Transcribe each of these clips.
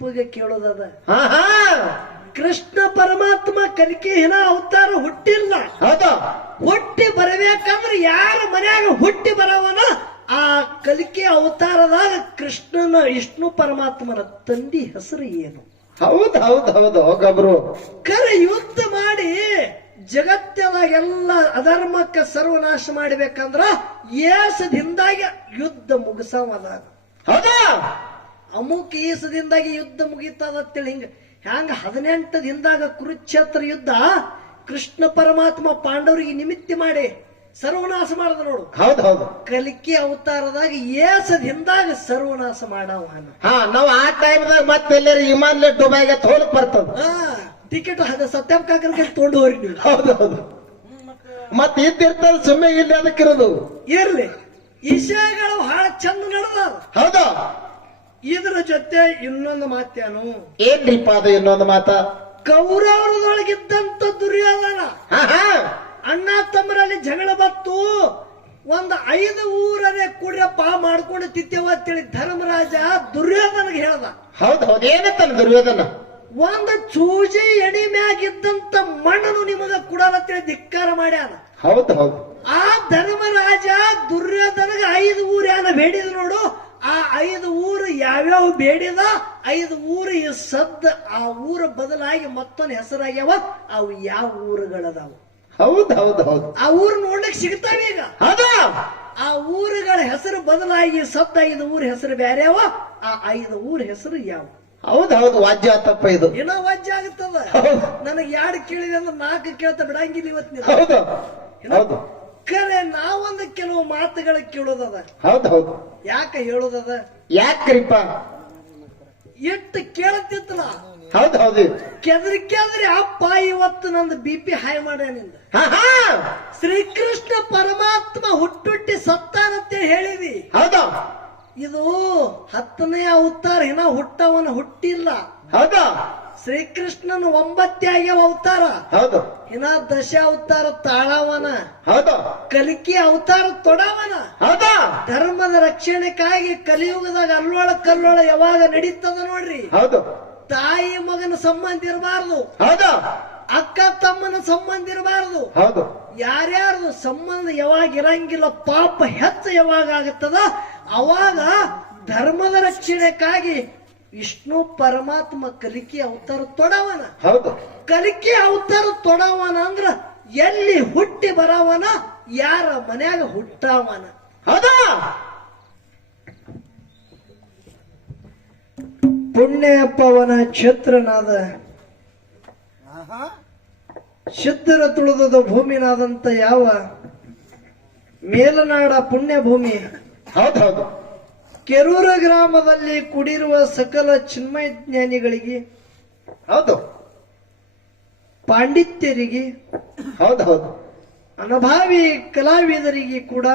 ಅಪ್ಪಗೆ ಕೇಳೋದದ. ಹಾ ಹಾ ಕೃಷ್ಣ ಪರಮಾತ್ಮ ಕಲಿಕೆ ಹಿನ ಅವತಾರ ಹುಟ್ಟಿಲ್ಲ. ಹೌದಾ ಹುಟ್ಟಿ ಬರಬೇಕಂದ್ರೆ ಯಾರ ಮನ್ಯಾಗ ಹುಟ್ಟಿ ಬರವನ ಆ ಕಲಿಕೆ ಅವತಾರದಾಗ ಕೃಷ್ಣನ ವಿಷ್ಣು ಪರಮಾತ್ಮನ ತಂದಿ ಹೆಸರು ಏನು? ಹೌದ್ ಹೌದ್ ಹೌದು ಹೋಗಬ್ರು ಕರೆ ಯುದ್ಧ ಮಾಡಿ ಜಗತ್ತದಾಗ ಎಲ್ಲ ಅಧರ್ಮಕ್ಕೆ ಸರ್ವನಾಶ ಮಾಡಬೇಕಂದ್ರ ಏಸದಿಂದಾಗಿ ಯುದ್ಧ ಮುಗಿಸವದಾಗ. ಹೌದಾ ಅಮುಕ್ ಈಸದಿಂದಾಗಿ ಯುದ್ಧ ಮುಗಿತದತ್ತೇಳಿ ಹ್ಯಾಂಗ 18 ದಿನದಾಗ ಕುರುಕ್ಷೇತ್ರ ಯುದ್ಧ ಕೃಷ್ಣ ಪರಮಾತ್ಮ ಪಾಂಡವರಿಗೆ ನಿಮಿತ್ತಿ ಮಾಡಿ ಸರ್ವನಾಶ ಮಾಡದ ನೋಡು. ಹೌದ್ ಹೌದು ಕಲಿಕೆ ಅವತಾರದಾಗ ಏಸದಿಂದಾಗ ಸರ್ವನಾಶ ಮಾಡವನ. ಹಾ ನಾವ್ ಆ ಟೈಮ್ದಾಗ ಮತ್ತೆ ವಿಮಾನ ದುಬೈಗೆ ತೋಲಕ್ ಬರ್ತದ. ಟಿಕೆಟ್ ಸತ್ಯಂ ಕಾಕರ ಕೈ ತೊಗೊಂಡು ಹೋರಿ ನೀವು. ಹೌದು ಹೌದು ಮತ್ ಇದ್ದಿರ್ತದ ಸುಮ್ಮನೆ ಇಲ್ಲಿ ಅದಕ್ಕಿರೋದು ಇರ್ಲಿ ವಿಷಯಗಳು ಬಹಳ ಚಂದ ನಡೆದ. ಹೌದಾ ಇದ್ರ ಜೊತೆ ಇನ್ನೊಂದು ಮಾತೇನು? ಏನ್ರಿಪ್ಪ ಅದು ಇನ್ನೊಂದು ಮಾತ? ಕೌರವರದೊಳಗಿದ್ದಂತ ದುರ್ಯೋಧನ ಹಾ ಹಾ ಅಣ್ಣ ತಮ್ಮರಲ್ಲಿ ಜಗಳ ಬತ್ತು. ಒಂದ್ 5 ಊರರೇ ಕೂಡ್ರಪ್ಪ ಮಾಡ್ಕೊಂಡು ತಿತ್ತೇವ ಅಂತೇಳಿ ಧರ್ಮರಾಜ ದುರ್ಯೋಧನಗೆ ಹೇಳ್ದ. ಹೌದ್ ಹೌದು ಏನಂತಾನ ದುರ್ಯೋಧನ? ಒಂದು ಚೂಜಿ ಎಡಿ ಮ್ಯಾಗಿದ್ದಂತ ಮಣ್ಣನು ನಿಮಗ ಕುಡಲತ್ತೇಳಿ ಧಿಕ್ಕಾರ ಮಾಡ್ಯಾನ. ಹೌದ್ ಹೌದು ಆ ಧರ್ಮರಾಜ ದುರ್ಯೋಧನಗ 5 ಊರು ಯಾನ ಬೇಡಿದ ನೋಡು. ಆ 5 ಊರು ಯಾವ್ಯಾವ ಬೇಡಿದ 5 ಊರು ಈ ಸದ್ದ ಆ ಊರ ಬದಲಾಗಿ ಮತ್ತೊಂದು ಹೆಸರಾಗ್ಯಾವ. ಅವು ಯಾವ ಊರುಗಳದಾವು? ಹೌದ್ ಹೌದ್ ಹೌದು ಆ ಊರು ನೋಡ್ಲಿಕ್ಕೆ ಸಿಗ್ತಾವ ಈಗ. ಹೌದಾ ಆ ಊರುಗಳ ಹೆಸರು ಬದಲಾಗಿ ಸದ್ದ 5 ಊರ ಹೆಸರು ಬ್ಯಾರ್ಯಾವ. ಆ 5 ಊರ ಹೆಸರು ಯಾವ? ಹೌದ್ ಹೌದು ವಾಜ್ಯ ಆತಪ್ಪ ಇದು. ಏನೋ ವಜ್ಜೆ ಆಗುತ್ತದ. ನನಗೆ 2 ಕೇಳಿದೆ ಅಂದ್ರೆ 4 ಕೇಳ್ತಾ ಬಿಡಂಗಿಲ್ಲ ಇವತ್ತಿನ. ಹೌದು ಹೌದು ಕರೆ ನಾವೊಂದು ಕೆಲವು ಮಾತುಗಳ ಕೇಳೋದದ. ಹೌದ್ ಹೌದು ಯಾಕೆ ಹೇಳೋದದ? ಯಾಕ್ರಿಪ್ಪ? ಎಷ್ಟು ಕೇಳತ್ತಿತ್ತಲ್ಲ ಹೌದ್ ಹೌದು ಕೆದ್ರಿ ಅಪ್ಪ ಇವತ್ತು ನಂದು BP ಹಾಯ್ ಮಾಡ್ಯಾನಿಂದ. ಹಾ ಹಾ ಶ್ರೀಕೃಷ್ಣ ಪರಮಾತ್ಮ ಹುಟ್ಟುಟ್ಟಿ ಸತ್ತಾನಂತೆ ಹೇಳಿದಿ. ಹೌದಾ ಇದು 10ನೇ ಅವತಾರ ಇನ್ನ ಹುಟ್ಟವನ ಹುಟ್ಟಿಲ್ಲ. ಹೌದಾ ಶ್ರೀಕೃಷ್ಣನ 9 ಆಗ್ಯಾವ ಅವತಾರ. ಹೌದು ಇನ್ನ 10 ಅವತಾರ ತಾಳವನ. ಹೌದು ಕಲಿಕೆ ಅವತಾರ ತೊಡವನ. ಹೌದಾ ಧರ್ಮದ ರಕ್ಷಣೆಗಾಗಿ ಕಲಿಯುಗದಾಗ ಅಲ್ಲೋಳ ಕಲ್ಲೋಳ ಯಾವಾಗ ನಡೀತದ ನೋಡ್ರಿ. ಹೌದು ತಾಯಿ ಮಗನ ಸಂಬಂಧ ಇರಬಾರ್ದು. ಹೌದಾ ಅಕ್ಕ ತಮ್ಮನ ಸಂಬಂಧ ಇರಬಾರ್ದು. ಹೌದು ಯಾರ್ಯಾರ್ದು ಸಂಬಂಧ ಯಾವಾಗ ಇರಂಗಿಲ್ಲ ಪಾಪ ಹೆಚ್ಚು ಯಾವಾಗ ಆಗುತ್ತದ ಅವಾಗ ಧರ್ಮದ ರಕ್ಷಣೆಗಾಗಿ ವಿಷ್ಣು ಪರಮಾತ್ಮ ಕಲಿಕೆ ಅವತಾರ ತೊಡವನ. ಹೌದು ಕಲಿಕೆ ಅವತಾರ ತೊಡವನ ಅಂದ್ರ ಎಲ್ಲಿ ಹುಟ್ಟಿ ಬರವನ, ಯಾರ ಮನ್ಯಾಗ ಹುಟ್ಟವನ. ಹೌದಾ ಪುಣ್ಯಪ್ಪವನ ಕ್ಷೇತ್ರನಾದ ಸಿದ್ಧರ ತುಳಿದ ಭೂಮಿನಾದಂತ ಯಾವ ಮೇಲನಾಡ ಪುಣ್ಯ ಭೂಮಿ. ಹೌದ್ ಹೌದು ಕೆರೂರ ಗ್ರಾಮದಲ್ಲಿ ಕುಡಿರುವ ಸಕಲ ಚಿನ್ಮಯ ಜ್ಞಾನಿಗಳಿಗೆ, ಹೌದು ಪಾಂಡಿತ್ಯರಿಗೆ, ಹೌದ್ ಹೌದು ಅನುಭಾವಿ ಕಲಾವಿದರಿಗೆ ಕೂಡ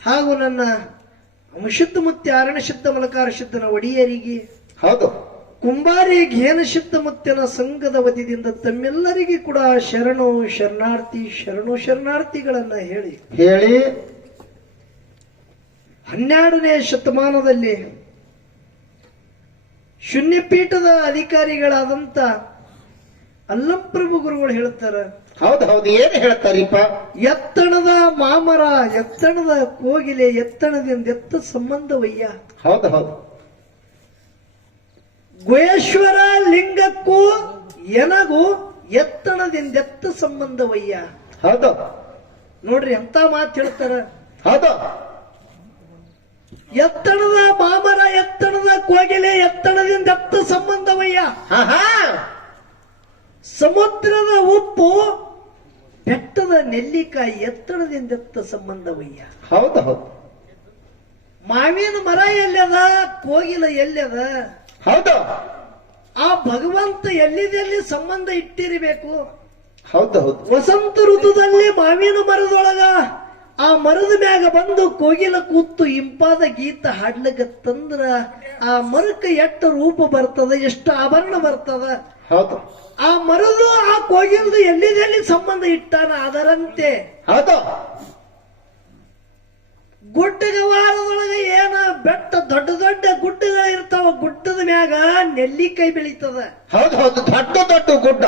ಹಾಗೂ ನನ್ನ ಮುಶುದ್ಧ ಮುತ್ಯ ಅರಣ್ಯ ಶುದ್ಧ ಮಲಕಾರ ಶುದ್ಧನ ಒಡೆಯರಿಗೆ, ಹೌದು ಕುಂಬಾರಿ ಘೇನ ಶುದ್ಧ ಮುತ್ಯನ ಸಂಘದ ವತಿಯಿಂದ ತಮ್ಮೆಲ್ಲರಿಗೆ ಕೂಡ ಶರಣು ಶರಣಾರ್ಥಿಗಳನ್ನ ಹೇಳಿ ಹೇಳಿ 12ನೇ ಶತಮಾನದಲ್ಲಿ ಶೂನ್ಯಪೀಠದ ಅಧಿಕಾರಿಗಳಾದಂತ ಅಲ್ಲಂಪ್ರಭು ಗುರುಗಳು ಹೇಳ್ತಾರ. ಹೌದ್ ಹೌದು ಏನ್ ಹೇಳ್ತಾರಿಪ್ಪ? ಎತ್ತಣದ ಮಾಮರ ಎತ್ತಣದ ಕೋಗಿಲೆ ಎತ್ತಣದಿಂದ ಎತ್ತ ಸಂಬಂಧವಯ್ಯ. ಹೌದು ಹೌದು ಗುಹೇಶ್ವರ ಲಿಂಗಕ್ಕೂ ಎನಗೂ ಎತ್ತಣದಿಂದೆತ್ತ ಸಂಬಂಧವಯ್ಯ. ಹೌದು ನೋಡ್ರಿ ಎಂತ ಮಾತು ಹೇಳ್ತಾರ. ಹೌದು ಎತ್ತಣದ ಮಾಮರ ಎತ್ತಣದ ಕೋಗಿಲೆ ಎತ್ತಣದಿಂದೆತ್ತ ಸಂಬಂಧವಯ್ಯ. ಹಾ ಹಾ ಸಮುದ್ರದ ಉಪ್ಪು ಬೆಟ್ಟದ ನೆಲ್ಲಿಕಾಯಿ ಎತ್ತಣದಿಂದೆತ್ತ ಸಂಬಂಧವಯ್ಯ. ಹೌದು ಹೌದು ಮಾವಿನ ಮರ ಎಲ್ಲದ, ಕೋಗಿಲ ಎಲ್ಲದ, ಹೌದು ಆ ಭಗವಂತ ಎಲ್ಲಿದೆಲ್ಲಿ ಸಂಬಂಧ ಇಟ್ಟಿರಬೇಕು. ಹೌದು ಹೌದು ವಸಂತ ಋತುದಲ್ಲಿ ಮಾವಿನ ಮರದೊಳಗ ಆ ಮರದ ಮ್ಯಾಗ ಬಂದು ಕೋಗಿಲ ಕೂತು ಇಂಪಾದ ಗೀತ ಹಾಡ್ಲಿಕ್ಕಂದ್ರ ಆ ಮರಕ್ಕೆ ಎಷ್ಟು ರೂಪ ಬರ್ತದ, ಎಷ್ಟು ಆಭರಣ ಬರ್ತದ. ಹೌದು ಆ ಮರದು ಆ ಕೋಗಿಲ್ದು ಎಲ್ಲಿದೆಲ್ಲಿ ಸಂಬಂಧ ಇಟ್ಟಾನ. ಅದರಂತೆ ಹೌದು ಗುಡ್ಡಗವಾರದೊಳಗ ಏನ ಬೆಟ್ಟ ದೊಡ್ಡ ದೊಡ್ಡ ಗುಡ್ಡಗಳು ಇರ್ತಾವ, ಗುಡ್ಡದ ಮ್ಯಾಗ ನೆಲ್ಲಿಕಾಯಿ ಬೆಳೀತದ. ಹೌದು ಹೌದು, ದೊಡ್ಡ ದೊಡ್ಡ ಗುಡ್ಡ.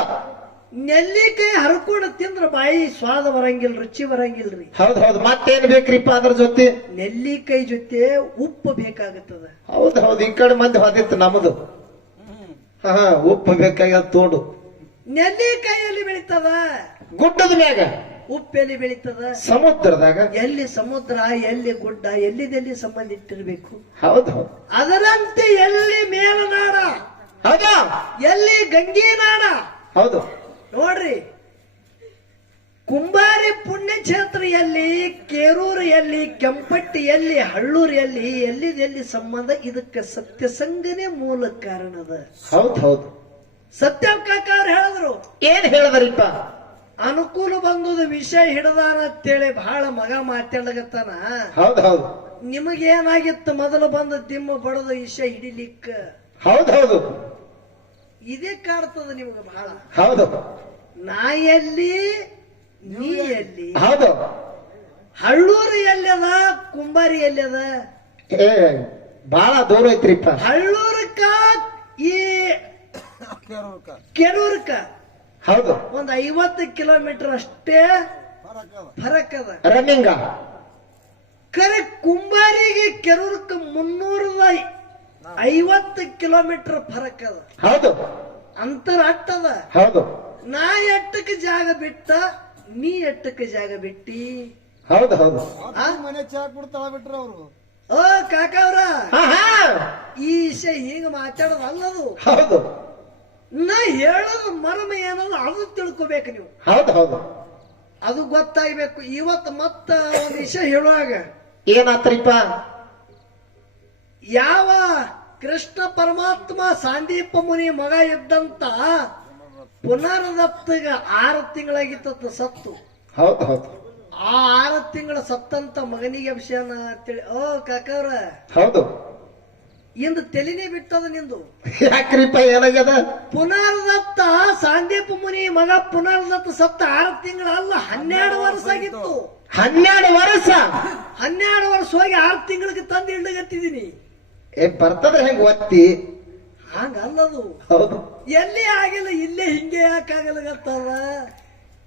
ನೆಲ್ಲಿಕಾಯಿ ಹರ್ಕೊಂಡು ತಿಂದ್ರ ಬಾಯಿ ಸ್ವಾದ ಬರಂಗಿಲ್ಲ, ರುಚಿ ಬರಂಗಿಲ್ರಿ. ಹೌದು ಹೌದು, ಮತ್ತೇನ್ ಬೇಕ್ರಿಪ್ಪ ಅದ್ರ ಜೊತೆ? ನೆಲ್ಲಿಕಾಯಿ ಜೊತೆ ಉಪ್ಪು ಬೇಕಾಗುತ್ತದ. ಹೌದು ಹೌದು, ಈ ಕಡೆ ಮಂದಿ ಹೊದಿತ್ತು ನಮ್ಮದು. ಹಾ, ಉಪ್ಪು ಬೇಕಾಗ್ಯದ ತೋಡು. ನೆಲ್ಲಿಕಾಯಲ್ಲಿ ಬೆಳೀತದ ಗುಡ್ಡದ ಮ್ಯಾಗ. ಉಪ್ಪೆಲ್ಲಿ ಬೆಳೀತದ ಸಮುದ್ರದಾಗ. ಎಲ್ಲಿ ಸಮುದ್ರ, ಎಲ್ಲಿ ಗುಡ್ಡ, ಎಲ್ಲಿದೆಲ್ಲಿ ಸಂಬಂಧ ಇಟ್ಟಿರ್ಬೇಕು. ಹೌದು ಹೌದು, ಅದರಂತೆ ಎಲ್ಲಿ ಮೇಲನಾಡ, ಹೌದಾ, ಎಲ್ಲಿ ಗಂಗೀನಾಡ. ಹೌದು ನೋಡ್ರಿ, ಕುಂಬಾರಿ ಪುಣ್ಯಕ್ಷೇತ್ರ ಎಲ್ಲಿ, ಕೇರೂರು ಎಲ್ಲಿ, ಕೆಂಪಟ್ಟಿ ಎಲ್ಲಿ, ಹಳ್ಳೂರು ಎಲ್ಲಿ, ಎಲ್ಲಿದೆಲ್ಲಿ ಸಂಬಂಧ. ಇದಕ್ಕೆ ಸತ್ಯಸಂಗನೇ ಮೂಲ ಕಾರಣದ. ಹೌದು ಹೌದು, ಸತ್ಯ ಕಾಕ ಅವ್ರು ಹೇಳಿದ್ರು. ಏನ್ ಹೇಳದರಿಪ್ಪ? ಅನುಕೂಲ ಬಂದದ ವಿಷಯ ಹಿಡದಾನ ಅಂತೇಳಿ ಬಹಳ ಮಗ ಮಾತಾಡಗತ್ತಾನ. ಹೌದು ಹೌದು, ನಿಮಗೇನಾಗಿತ್ತು ಮೊದಲು ಬಂದ ದಿಮ್ಮ ಬಡದ ವಿಷಯ ಹಿಡಿಲಿಕ್ಕ? ಹೌದು ಹೌದು, ಇದೇ ಕಾಡ್ತದ ನಿಮ್ಗೆ ಬಹಳ. ಹೌದು, ನಾ ಎಲ್ಲಿ, ನೀ ಎಲ್ಲಿ, ಹೌದು. ಹಳ್ಳೂರು ಎಲ್ಲದ, ಕುಂಬಾರಿ ಎಲ್ಲದ? ಏ ಬಾಳ ದೂರ ಐತ್ರಿಪ್ಪ. ಹಳ್ಳೂರಕ್ಕ ಈ ಕೆರೂರ್ಕ ಹೌದು, ಒಂದ್ 50 ಕಿಲೋಮೀಟರ್ ಅಷ್ಟೇ ಫರಕ್ ಅದ. ರನ್ನಿಂಗ. ಕರೆ ಕುಂಬಾರಿಗೆ ಕೆರೂರ್ಕ 350 ಕಿಲೋಮೀಟರ್ ಫರಕ್ ಅದ. ಹೌದು, ಅಂತರ ಅಟ್ಟದ. ಹೌದು, ನಾ ಎಟ್ಟಕ್ಕೆ ಜಾಗ ಬಿಟ್ಟ, ನೀ ಎಟ್ಟಕ್ಕೆ ಜಾಗ ಬಿಟ್ಟಿ. ಹೌದು ಹೌದು. ಮನೆ ಚಾ ಕೊಡ್ತಾಳ ಬಿಟ್ರ ಅವ್ರು. ಓ ಕಾಕ ಅವ್ರ, ಹಾ ಹಾ, ಈ ವಿಷಯ ಹಿಂಗ ಮಾತಾಡೋದು ಅಲ್ಲದು. ಹೌದು, ನಾ ಹೇಳೋದು ಮರ್ಮ ಏನದು ಅದು ತಿಳ್ಕೊಬೇಕು ನೀವು. ಹೌದು ಹೌದು, ಅದು ಗೊತ್ತಾಗ್ಬೇಕು. ಇವತ್ತು ಮತ್ತ ಒಂದು ವಿಷಯ ಹೇಳುವಾಗ ಏನಾತ್ರಿಪ್ಪ? ಯಾವ ಕೃಷ್ಣ ಪರಮಾತ್ಮ ಸಾಂದೀಪ ಮುನಿ ಮಗ ಇದ್ದಂತ ಪುನರ್ದತ್ತಗ 6 ತಿಂಗಳಾಗಿತ್ತ ಸತ್ತು. ಹೌದು ಹೌದು, ಆ 6 ತಿಂಗಳ ಸತ್ತಂತ ಮಗನಿಗೆ ಅಭಿಷೇನ ಅಂತೇಳಿ. ಓ ಕಾಕವ್ರ, ಹೌದು. ಇಂದು ತೆಲಿನೇ ಬಿಟ್ಟದ ನಿಂದು. ಯಾಕ್ರಿಪ್ಪ, ಏನಾಗ್ಯದ? ಪುನರ್ದತ್ತ ಸಾಂದೀಪ ಮುನಿ ಮಗ ಪುನರ್ದತ್ತ ಸತ್ತ 6 ತಿಂಗಳ ಅಲ್ಲ, 12 ವರ್ಷ ಆಗಿತ್ತು. 12 ವರ್ಷ? 12 ವರ್ಷ ಹೋಗಿ 6 ತಿಂಗಳಿಗೆ ತಂದು ಇಡ್ಲಿಗತ್ತಿದೀನಿ. ಏ ಬರ್ತದ ಹೆಂಗ್ ಒತ್ತಿ? ಹಂಗಲ್ಲದು. ಹೌದು, ಎಲ್ಲಿ ಆಗಿಲ್ಲ, ಇಲ್ಲೇ ಹಿಂಗೆ ಯಾಕಾಗಲಾಗತ್ತದ?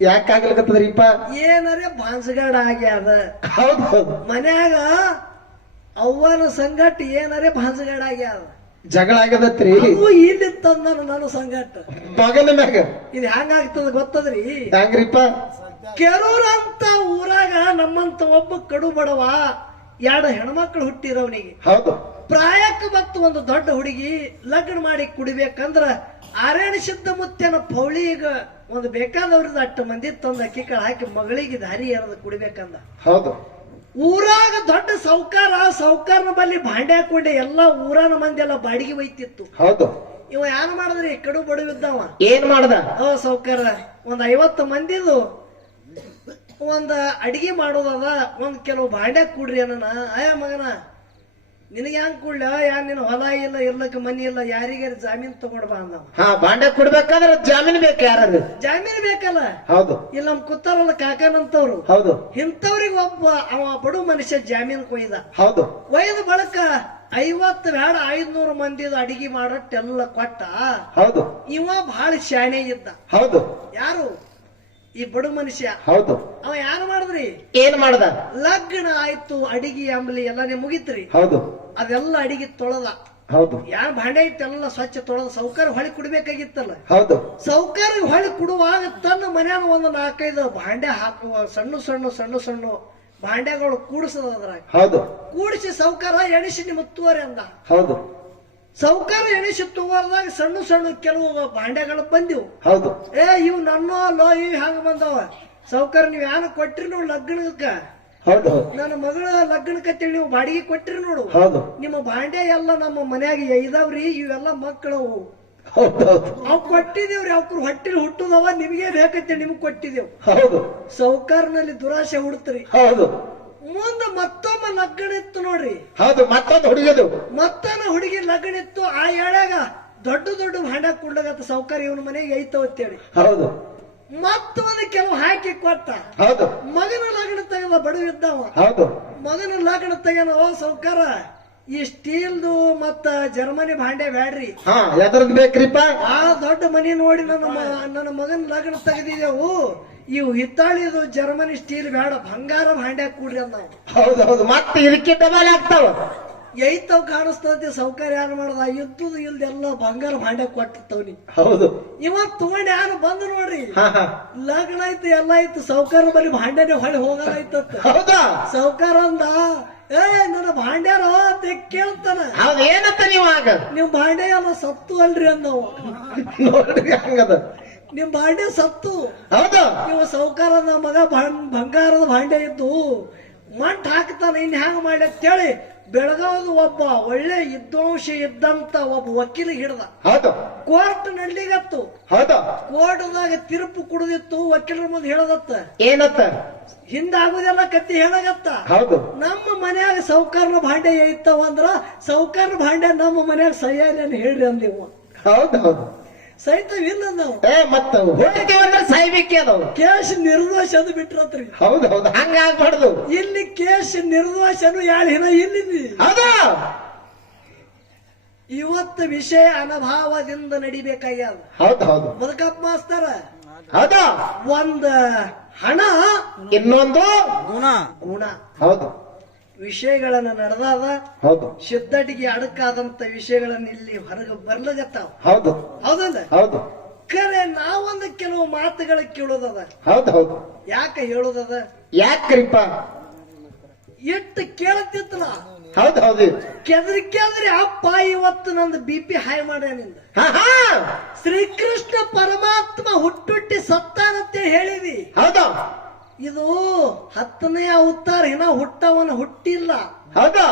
ಯಾಕಾಗ್ಲಕತ್ತದ್ರಿಪ್ಪ? ಏನರೇ ಬಾನ್ಸಗಾಡ ಆಗ್ಯಾದ. ಹೌದು ಹೌದು, ಮನ್ಯಾಗ ಅವ್ವನ ಸಂಗಟ ಏನರೇ ಬಾನ್ಸಗಾಡ ಆಗ್ಯಾದ. ಜಗಳ ಆಗ್ಯದತ್ರಿ. ಅದು ಇಲ್ಲಿ ತಂದ ನನ್ನ ಸಂಗಟ ಮಗನ ಮ್ಯಾಗ. ಇದು ಹೆಂಗಾಗ್ತದ ಗೊತ್ತದ್ರಿ? ಹೆಂಗ್ರಿಪ್ಪ? ಕೆರೂರ್ ಅಂತ ಊರಾಗ ನಮ್ಮಂತ ಒಬ್ಬ ಕಡು ಬಡವ 2 ಹೆಣ್ಮಕ್ಳು ಹುಟ್ಟಿರವನಿಗೆ. ಹೌದು, ಪ್ರಾಯಕ್ಕೆ ಮತ್ತು ಒಂದು ದೊಡ್ಡ ಹುಡುಗಿ ಲಗ್ನ ಮಾಡಿ ಕುಡಿಬೇಕಂದ್ರ ಆರೇಣ ಸಿದ್ಧ ಮುತ್ತೇನ ಪೌಳಿಗ ಒಂದು ಬೇಕಾದವ್ರದ 8 ಮಂದಿ ತಂದು ಅಕ್ಕಿ ಕಾಳು ಹಾಕಿ ಮಗಳಿಗೆ ದಾರಿ ಎರೆದು ಕುಡಿಬೇಕಂದ. ಹೌದು, ಊರಾಗ ದೊಡ್ಡ ಸೌಕಾರನ ಬಲ್ಲಿ ಭಾಂಡೆ ಹಾಕೊಂಡೆ ಎಲ್ಲಾ ಊರಾನ ಮಂದಿ ಎಲ್ಲ ಬಾಡಿಗೆ ಒಯ್ತಿತ್ತು. ಹೌದು. ಇವ ಏನ್ ಮಾಡಿದ್ರಿ, ಕಡು ಬಡವಿದ್ದವ. ಏನ್ ಮಾಡ್ದ? ಸೌಕಾರ ಒಂದ್ 50 ಮಂದಿದು ಒಂದ್ ಅಡಿಗೆ ಮಾಡೋದದ, ಒಂದ್ ಕೆಲವು ಭಾಂಡೆ ಕೂಡ್ರಿ ಅನ್ನ. ಅಯ್ಯ ಮಗನ, ನಿನಗೆ ಹೆಂಗ್ ಕೂಡ್ಲ? ನಿನ್ನ ಹೊಲ ಇಲ್ಲ, ಇರ್ಲಕ್ಕ ಮನಿ ಇಲ್ಲ, ಯಾರಿಗಾರ ಜಾಮೀನ್ ತಗೊಂಡ್ಬಾ ಅಂದವ. ಹಾ, ಬಾಂಡೆ ಕೊಡ್ಬೇಕಾದ್ರೆ ಜಾಮೀನ್ ಬೇಕು. ಯಾರು ಜಾಮೀನ್ ಬೇಕಲ್ಲ? ಹೌದು. ಇಲ್ಲ ನಮ್ ಕೂತಾರಲ್ಲ ಕಾಕನಂತವ್ರು, ಹೌದು, ಇಂಥವ್ರಿಗೆ ಒಬ್ಬ ಅವ ಬಡು ಮನುಷ್ಯ ಜಾಮೀನ್ ಕೊಯ್ದ. ಹೌದು. ಒಯ್ದ ಬಳಕ 50 ಬೇಡ 500 ಮಂದಿದ ಅಡಿಗೆ ಮಾಡಟ್ಟೆಲ್ಲ ಕೊಟ್ಟ. ಹೌದು. ಇವ ಬಹಳ ಶಾಣೆ ಇದ್ದ. ಹೌದು. ಯಾರು? ಈ ಬಡು ಮನುಷ್ಯ. ಹೌದು. ಅವ ಯಾರು ಮಾಡಿದ್ರಿ? ಏನ್ ಮಾಡ್ದ? ಲಗ್ನ ಆಯ್ತು, ಅಡಿಗೆ ಅಂಬಲಿ ಎಲ್ಲಾನೇ ಮುಗಿತ್ರಿ. ಹೌದು. ಅದೆಲ್ಲ ಅಡಿಗೆ ತೊಳೆದ. ಹೌದು. ಯಾರು ಭಾಂಡೆ ಇಟ್ಟೆಲ್ಲ ಸ್ವಚ್ಛ ತೊಳೆದ. ಸೌಕರ್ಯ ಹೊಳಿ ಕುಡಿಬೇಕಾಗಿತ್ತಲ್ಲ. ಹೌದು. ಸೌಕರ್ಯ ಹೊಳಿ ಕುಡುವಾಗ ತನ್ನ ಮನ್ಯಾಗ ಒಂದು 4-5 ಭಾಂಡೆ ಹಾಕುವ ಸಣ್ಣ ಭಾಂಡೆಗಳು ಕೂಡಿಸದ್ರಾಗ. ಹೌದು. ಕೂಡಿಸಿ ಸೌಕರ್ಯ ಎಣಿಸಿ ನಿಮ್ಮ ತೋರಿ ಅಂದ. ಹೌದು. ಸೌಕರ್ಯ ಎಣಿಸಿ ತೋರ್ದಾಗ ಸಣ್ಣ ಕೆಲವು ಭಾಂಡೆಗಳು ಬಂದಿವು. ಹೌದು. ಇವು ನನ್ನ ಲೋ ಇವ್ ಹಂಗ ಬಂದವ. ಸೌಕರ್ಯ ನೀವ್ ಯಾನ ಕೊಟ್ರಿ ನೋಡು ಲಗ್ನಕ್ಕ. ಹೌದು. ನನ್ನ ಮಗಳ ಲಗ್ನಕ್ಕಂತೇಳಿ ನೀವು ಬಾಡಿಗೆ ಕೊಟ್ರಿ ನೋಡು. ಹೌದು. ನಿಮ್ಮ ಭಾಂಡೆ ಎಲ್ಲ ನಮ್ಮ ಮನ್ಯಾಗ ಇದಾವ್ರಿ, ಇವೆಲ್ಲ ಮಕ್ಕಳವು. ಹೌದೌದು. ಅವ್ ಕೊಟ್ಟಿದೇವ್ರಿ, ಅವ್ರ ಹೊಟ್ಟಿಲ್ ಹುಟ್ಟುದವ, ನಿಮ್ಗೆ ಬೇಕಂತೇಳಿ ನಿಮ್ಗೆ ಕೊಟ್ಟಿದೇವ್. ಹೌದು. ಸೌಕರ್ನಲ್ಲಿ ದುರಾಶೆ ಹುಡುತ್ರಿ. ಹೌದು. ಮುಂದ ಮತ್ತೊಮ್ಮ ಲಗ್ನ ಇತ್ತು ನೋಡ್ರಿ. ಹೌದು. ಮತ್ತೊಂದು ಹುಡುಗದು ಮತ್ತೊಂದು ಹುಡುಗಿ ಲಗ್ನ ಇತ್ತು. ಆ ಎಳ್ಯಾಗ ದೊಡ್ಡ ಭಾಂಡ ಕುಡ್ಲಾಗತ್ತ. ಸೌಕರ್ಯ ಇವನ ಮನೆಗೆ ಐತವ ಅಂತೇಳಿ ಹೌದು ಮತ್ತೊಂದು ಕೆಲವು ಹಾಕಿ ಕೊಟ್ಟ. ಹೌದು ಮಗನ ಲಗ್ನ ತೆಗೆದ ಬಡವಿದ್ದವ. ಹೌದು ಮಗನ ಲಗ್ನ ತೆಗೆನ ಸೌಕಾರ ಈ ಸ್ಟೀಲ್ದು ಮತ್ತ ಜರ್ಮನಿ ಭಾಂಡೆ ಬ್ಯಾಡ್ರಿ, ಹಾ ಎದ್ರದ್ ಬೇಕ್ರಿಪ್ಪ? ಆ ದೊಡ್ಡ ಮನಿ ನೋಡಿ ನನ್ನ ಮಗನ ಲಗ್ನ ತೆಗೆದಿದ್ದೆವು. ಇವು ಹಿತ್ತಾಳಿದು ಜರ್ಮನಿ ಸ್ಟೀಲ್ ಬೇಡ, ಬಂಗಾರ ಭಾಂಡೆ ಕೂಡ್ರಿ ಅಂದ. ಹೌದು ಹೌದು, ಮತ್ತೆ ಇದಕ್ಕೆ ಡಬಲ್ ಆಗ್ತಾವ. ಐತವ್ ಕಾಣಿಸ್ತದೆ ಸೌಕರ್ಯ ಯಾರು ಮಾಡದ, ಇದ್ದುದು ಇಲ್ದೆಲ್ಲ ಬಂಗಾರ ಭಾಂಡೆ ಕೊಟ್ಟಿರ್ತವ್ನಿ. ಹೌದು ಇವತ್ ತಗೊಂಡ್ ಯಾರು ಬಂದು ನೋಡ್ರಿ, ಹಾ ಹಾ ಲಗ್ನ ಆಯ್ತು ಎಲ್ಲ ಆಯ್ತು, ಸೌಕಾರ ಬರೀ ಭಾಂಡೆನೆ ಹೊಳೆ ಹೋಗಲಾಯ್ತತ್. ಹೌದಾ? ಸೌಕಾರ ಅಂದ, ಏ ನನ್ನ ಭಾಂಡ್ಯಾರ ಅಂತ ಕೇಳ್ತಾನ. ಹೌದು, ಏನಂತ ನೀವು ಆಗ? ನಿಮ್ ಭಾಂಡೆ ಎಲ್ಲ ಸತ್ತು ಅಲ್ರಿ ಅಂದವು. ನೋಡ್ರಿ ಹಂಗದ, ನಿಮ್ ಭಾಂಡೆ ಸತ್ತು. ಹೌದು ಇವ ಸೌಕಾರದ ಮಗ ಬಂಗಾರದ ಭಾಂಡೆ ಇದ್ದು ಮಟ್ ಹಾಕ್ತಾನ, ಇನ್ ಹ್ಯಾಂಗ ಮಾಡಿ ಅಂತೇಳಿ ಬೆಳಗಾವದ ಒಬ್ಬ ಒಳ್ಳೆ ವಿದ್ವಾಂಸ ಇದ್ದಂತ ಒಬ್ಬ ವಕೀಲಿಗೆ ಹಿಡ್ದ. ಹೌದು ಕೋರ್ಟ್ ನಡ್ಲಿಗತ್ತು. ಹೌದು, ಕೋರ್ಟ್ದಾಗ ತೀರ್ಪು ಕುಡಿದಿತ್ತು. ವಕೀಲರ ಮುಂದೆ ಹೇಳದತ್ತ, ಏನತ್ತ? ಹಿಂದಾಗುದೆಲ್ಲ ಕತ್ತಿ ಹೇಳಗತ್ತ. ಹೌದು, ನಮ್ಮ ಮನ್ಯಾಗ ಸೌಕಾರನ ಭಾಂಡೆ ಐತವ ಅಂದ್ರ ಸೌಕಾರನ ಭಾಂಡೆ ನಮ್ಮ ಮನ್ಯಾಗ ಸಹ್ಯಾಲೇನು ಹೇಳ್ರಿ ಅಂದಿವ. ಹೌದು ಹೌದು, ಸಹಿತವಿಲ್ಲ ನಾವು. ಮತ್ತ ಹೋಗಿದ್ದೇವಂದ್ರೆ ಸಾಯ್ಬೇಕೇ ನಾವು. ಕೇಶ್ ನಿರ್ದೋಷ ಅದು ಬಿಟ್ರತ್ರಿ. ಹೌದು ಹೌದು, ಹಂಗ ಆಗ್ಬಾರ್ದು. ಇಲ್ಲಿ ಕೇಶ್ ನಿರ್ದೋಷನು ಯಾಳು ಹಿನ ಇಲ್ಲಿ. ಹೌದಾ? ಇವತ್ತು ವಿಷಯ ಅನುಭಾವದಿಂದ ನಡಿಬೇಕಾಗ್ಯದ. ಹೌದು ಹೌದು, ಬದುಕಪ್ಪ ಮಾಸ್ತರ, ಹೌದಾ? ಒಂದ ಹಣ, ಇನ್ನೊಂದು ಗುಣ. ಹೌದು, ವಿಷಯಗಳನ್ನ ನಡೆದಾದ ಹೌದು ಸಿದ್ಧಟಿಗೆ ಅಡಕಾದಂತ ವಿಷಯಗಳನ್ನ ಇಲ್ಲಿ ಹೊರಗೆ ಬರ್ಲಗತ್ತಾವ. ಹೌದು ಹೌದಲ್ಲ? ಹೌದು, ಖರೆ ನಾವೊಂದು ಕೆಲವು ಮಾತುಗಳ ಕೇಳೋದದ. ಹೌದು ಹೌದು, ಯಾಕೆ ಹೇಳೋದದ? ಯಾಕ್ರಿಪ್ಪ? ಎಷ್ಟು ಕೇಳತ್ತಿತ್ತಲ್ಲ, ಹೌದು ಹೌದು, ಕೆದ್ರಿ ಅಪ್ಪ ಇವತ್ತು ನಂದು BP ಹಾಯ್ ಮಾಡ್ಯಾನಿಂದ. ಹಾ ಹಾ, ಶ್ರೀಕೃಷ್ಣ ಪರಮಾತ್ಮ ಹುಟ್ಟುಟ್ಟಿ ಸತ್ತಾನಂತೆ ಹೇಳಿದಿ. ಹೌದು, ಇದು 10ನೇ ಅವತಾರ, ಇನ್ನ ಹುಟ್ಟವನ ಹುಟ್ಟಿಲ್ಲ. ಹೌದು,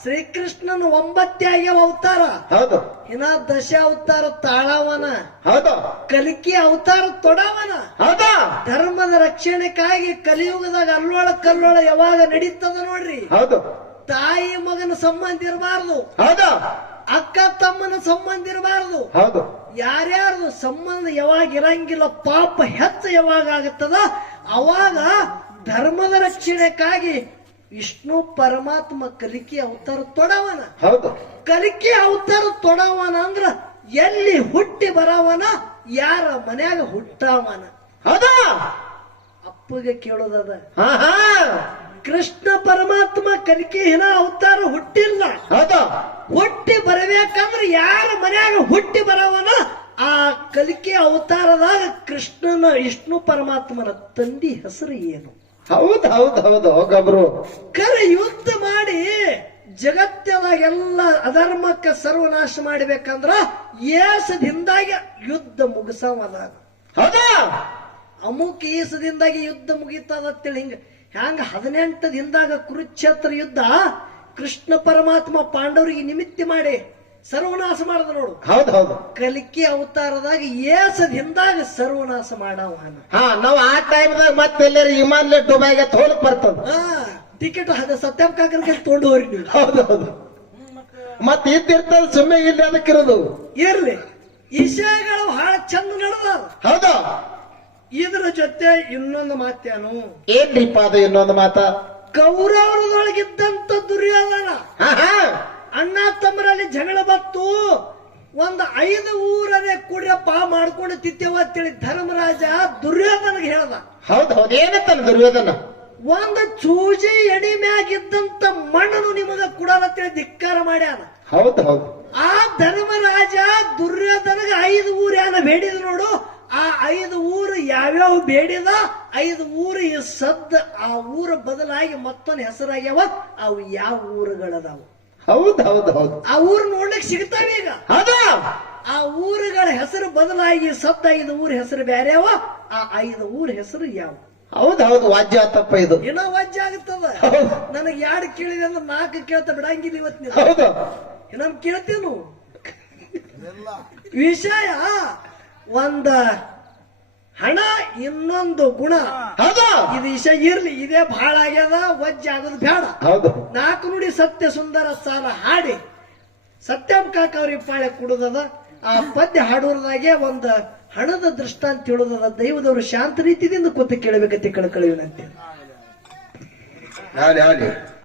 ಶ್ರೀಕೃಷ್ಣನ 9 ಆಗ್ಯಾವ ಅವತಾರ, ಹೌದು, ಇನ್ನ 10 ಅವತಾರ ತಾಳವನ, ಹೌದು, ಕಲಿಕೆ ಅವತಾರ ತೊಡವನ. ಹೌದಾ? ಧರ್ಮದ ರಕ್ಷಣೆಗಾಗಿ ಕಲಿಯುಗದಾಗ ಅಲ್ಲೋಳ ಕಲ್ಲೋಳ ಯಾವಾಗ ನಡೀತದ ನೋಡ್ರಿ. ಹೌದು, ತಾಯಿ ಮಗನ ಸಂಬಂಧ ಇರಬಾರ್ದು, ಹೌದು, ಅಕ್ಕ ತಮ್ಮನ ಸಂಬಂಧ ಇರಬಾರ್ದು. ಹೌದು, ಯಾರ್ಯಾರ್ದು ಸಂಬಂಧ ಯಾವಾಗ ಇರಂಗಿಲ್ಲ, ಪಾಪ ಹೆಚ್ಚು ಯಾವಾಗ ಆಗುತ್ತದ ಅವಾಗ ಧರ್ಮದ ರಕ್ಷಣೆಗಾಗಿ ವಿಷ್ಣು ಪರಮಾತ್ಮ ಕಲಿಕೆ ಅವತಾರ ತೊಡವನ. ಹೌದು, ಕಲಿಕೆ ಅವತಾರ ತೊಡವನ ಅಂದ್ರ ಎಲ್ಲಿ ಹುಟ್ಟಿ ಬರವನ, ಯಾರ ಮನ್ಯಾಗ ಹುಟ್ಟವನ. ಹೌದಾ? ಅಪ್ಪಗೆ ಕೇಳೋದದ, ಹಾ ಹಾ, ಕೃಷ್ಣ ಪರಮಾತ್ಮ ಕಲಿಕೆ ಹಿನ ಅವತಾರ ಹುಟ್ಟಿಲ್ಲ. ಹೌದು, ಹುಟ್ಟಿ ಬರಬೇಕಂದ್ರೆ ಯಾರ ಮನ್ಯಾಗ ಹುಟ್ಟಿ ಬರವನ ಆ ಕಲಿಕೆ ಅವತಾರದಾಗ ಕೃಷ್ಣನ ವಿಷ್ಣು ಪರಮಾತ್ಮನ ತಂದಿ ಹೆಸರು ಏನು? ಹೌದು ಹೌದು ಹೌದು, ಹೋಗಬ್ರು ಕರೆ ಯುದ್ಧ ಮಾಡಿ ಜಗತ್ತದಾಗೆಲ್ಲ ಅಧರ್ಮಕ್ಕೆ ಸರ್ವನಾಶ ಮಾಡಬೇಕಂದ್ರ ಏಸದಿಂದಾಗಿ ಯುದ್ಧ ಮುಗಿಸವದಾಗ. ಹೌದಾ? ಅಮುಕ್ ಈಸದಿಂದಾಗಿ ಯುದ್ಧ ಮುಗಿತದಂತೇಳಿ ಹ್ಯಾಂಗ 18 ದಿನದಾಗ ಕುರುಕ್ಷೇತ್ರ ಯುದ್ಧ ಕೃಷ್ಣ ಪರಮಾತ್ಮ ಪಾಂಡವರಿಗೆ ನಿಮಿತ್ತಿ ಮಾಡಿ ಸರ್ವನಾಶ ಮಾಡದ ನೋಡು. ಹೌದು ಹೌದು, ಕಲಿಕೆ ಅವತಾರದಾಗ ಏಸದಿಂದಾಗ ಸರ್ವನಾಶ ಮಾಡವನ. ಹಾ, ನಾವು ಆ ಟೈಮ್ದಾಗ ಮತ್ತೆಲ್ಲರೂ ವಿಮಾನ ದುಬೈಗೆ ತೋಲಕ್ ಬರ್ತದ. ಟಿಕೆಟ್ ಸತ್ಯಂ ಕಾಕರ್ಗೆ ತಗೊಂಡು ಹೋರಿ ನೀವು. ಹೌದು ಹೌದು, ಮತ್ ಇದ್ದಿರ್ತದ ಸುಮ್ಮನೆ ಇಲ್ಲಿ ಅದಕ್ಕಿರೋದು. ಇರ್ಲಿ, ವಿಷಯಗಳು ಬಹಳ ಚಂದ ನಡೆದ. ಹೌದು, ಇದ್ರ ಜೊತೆ ಇನ್ನೊಂದು ಮಾತೇನು? ಏನ್ರಿಪ್ಪ ಅದು? ಇನ್ನೊಂದು ಮಾತ. ಕೌರವರದೊಳಗಿದ್ದಂತ ದುರ್ಯೋಧನ ಹಾ ಹಾ, ಅಣ್ಣ ತಮ್ಮರಲ್ಲಿ ಜಗಳ ಬತ್ತು. ಒಂದು 5 ಊರನೇ ಕುಡಿಯಪ್ಪ ಮಾಡ್ಕೊಂಡು ತಿತ್ತೇವ ಅಂತೇಳಿ ಧರ್ಮರಾಜ ದುರ್ಯೋಧನಗೆ ಹೇಳ್ದ. ಹೌದು ಹೌದು, ಏನಂತಾನ ದುರ್ಯೋಧನ? ಒಂದು ಚೂಜಿ ಎಡಿ ಮ್ಯಾಗಿದ್ದಂತ ಮಣ್ಣನು ನಿಮಗ ಕುಡಲತ್ತೇಳಿ ಧಿಕ್ಕಾರ ಮಾಡ್ಯಾನ. ಹೌದು ಹೌದು, ಆ ಧರ್ಮರಾಜ ದುರ್ಯೋಧನಗ 5 ಊರು ಯಾನ ಬೇಡಿದ ನೋಡು. ಆ 5 ಊರು ಯಾವ್ಯಾವ ಬೇಡಿದ 5 ಊರು ಈ ಸದ್ದ ಆ ಊರ ಬದಲಾಗಿ ಮತ್ತೊಂದು ಹೆಸರಾಗ್ಯಾವ. ಅವು ಯಾವ ಊರುಗಳದಾವು? ಹೌದು ಹೌದು ಹೌದು, ಆ ಊರು ನೋಡ್ಲಿಕ್ಕೆ ಸಿಗ್ತಾವ ಈಗ. ಹೌದಾ? ಆ ಊರುಗಳ ಹೆಸರು ಬದಲಾಗಿ ಸದ್ದ 5 ಊರ ಹೆಸರು ಬೇರೆ ಅವ. ಆ 5 ಊರ ಹೆಸರು ಯಾವ? ಹೌದು ಹೌದು, ವಾಜ್ಯ ಆತಪ್ಪ ಇದು. ಏನೋ ವಜ್ಜೆ ಆಗುತ್ತದ. ನನಗೆ 2 ಕೇಳಿದೆ ಅಂದ್ರೆ 4 ಕೇಳ್ತಾ ಬಿಡಂಗಿಲ್ಲ ಇವತ್ತು ನೀವು. ಹೌದು, ಇನ್ನೊಂದು ಕೇಳ್ತೀನು ವಿಷಯ. ಒಂದ ಹಣ, ಇನ್ನೊಂದು ಗುಣ. ಹೌದಾ? ಇದು ವಿಷಯ ಇರ್ಲಿ, ಇದೇ ಬಹಳ ಆಗ್ಯದ, ವಜ್ಜೆ ಆಗೋದು ಬೇಡ. ಹೌದು, 4 ನುಡಿ ಸತ್ಯ ಸುಂದರ ಸಾಲ ಹಾಡಿ ಸತ್ಯಂ ಕಾಕ ಅವ್ರಿಗೆ ಪಾಳೆ ಕುಡುದದ. ಆ ಪದ್ಯ ಹಾಡೋರ್ದಾಗೆ ಒಂದು ಹಣದ ದೃಷ್ಟಾಂತ ಹೇಳೋದದ ದೈವದವರು ಶಾಂತ ರೀತಿಯಿಂದ ಕೂತು ಕೇಳಬೇಕಂತೆ ಕಳಕಳಿವಿನಂತೆ.